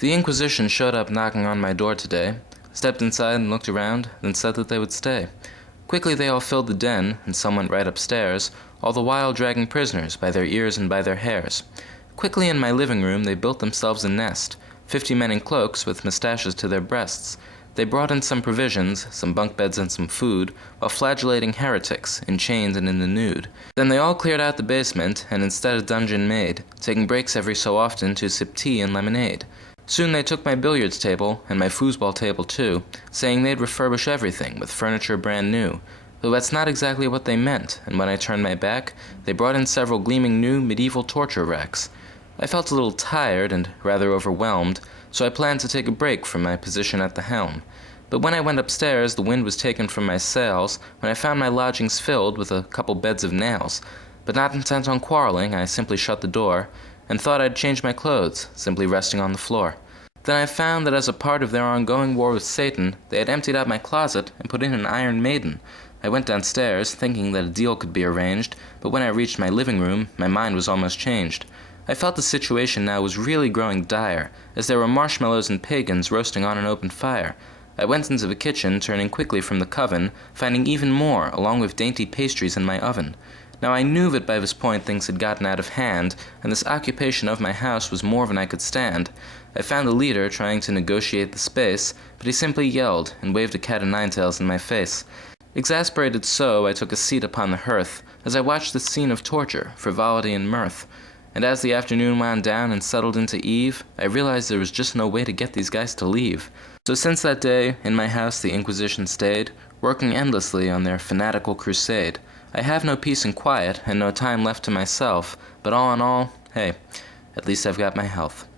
The Inquisition showed up knocking on my door today, stepped inside and looked around, then said that they would stay. Quickly they all filled the den, and some went right upstairs, all the while dragging prisoners by their ears and by their hairs. Quickly in my living room they built themselves a nest, 50 men in cloaks with mustaches to their breasts. They brought in some provisions, some bunk beds and some food, while flagellating heretics, in chains and in the nude. Then they all cleared out the basement, and instead a dungeon made, taking breaks every so often to sip tea and lemonade. Soon they took my billiards table, and my foosball table too, saying they'd refurbish everything with furniture brand new. Though that's not exactly what they meant, and when I turned my back, they brought in several gleaming new medieval torture racks. I felt a little tired and rather overwhelmed, so I planned to take a break from my position at the helm. But when I went upstairs, the wind was taken from my sails, when I found my lodgings filled with a couple beds of nails. But not intent on quarreling, I simply shut the door, and thought I'd change my clothes, simply resting on the floor. Then I found that as a part of their ongoing war with Satan, they had emptied out my closet and put in an Iron Maiden. I went downstairs, thinking that a deal could be arranged, but when I reached my living room, my mind was almost changed. I felt the situation now was really growing dire, as there were marshmallows and pagans roasting on an open fire. I went into the kitchen, turning quickly from the coven, finding even more, along with dainty pastries in my oven. Now I knew that by this point things had gotten out of hand, and this occupation of my house was more than I could stand. I found the leader trying to negotiate the space, but he simply yelled and waved a cat-o'-nine-tails in my face. Exasperated so, I took a seat upon the hearth, as I watched the scene of torture, frivolity, and mirth. And as the afternoon wound down and settled into eve, I realized there was just no way to get these guys to leave. So since that day, in my house the Inquisition stayed, working endlessly on their fanatical crusade. I have no peace and quiet, and no time left to myself, but all in all, hey, at least I've got my health.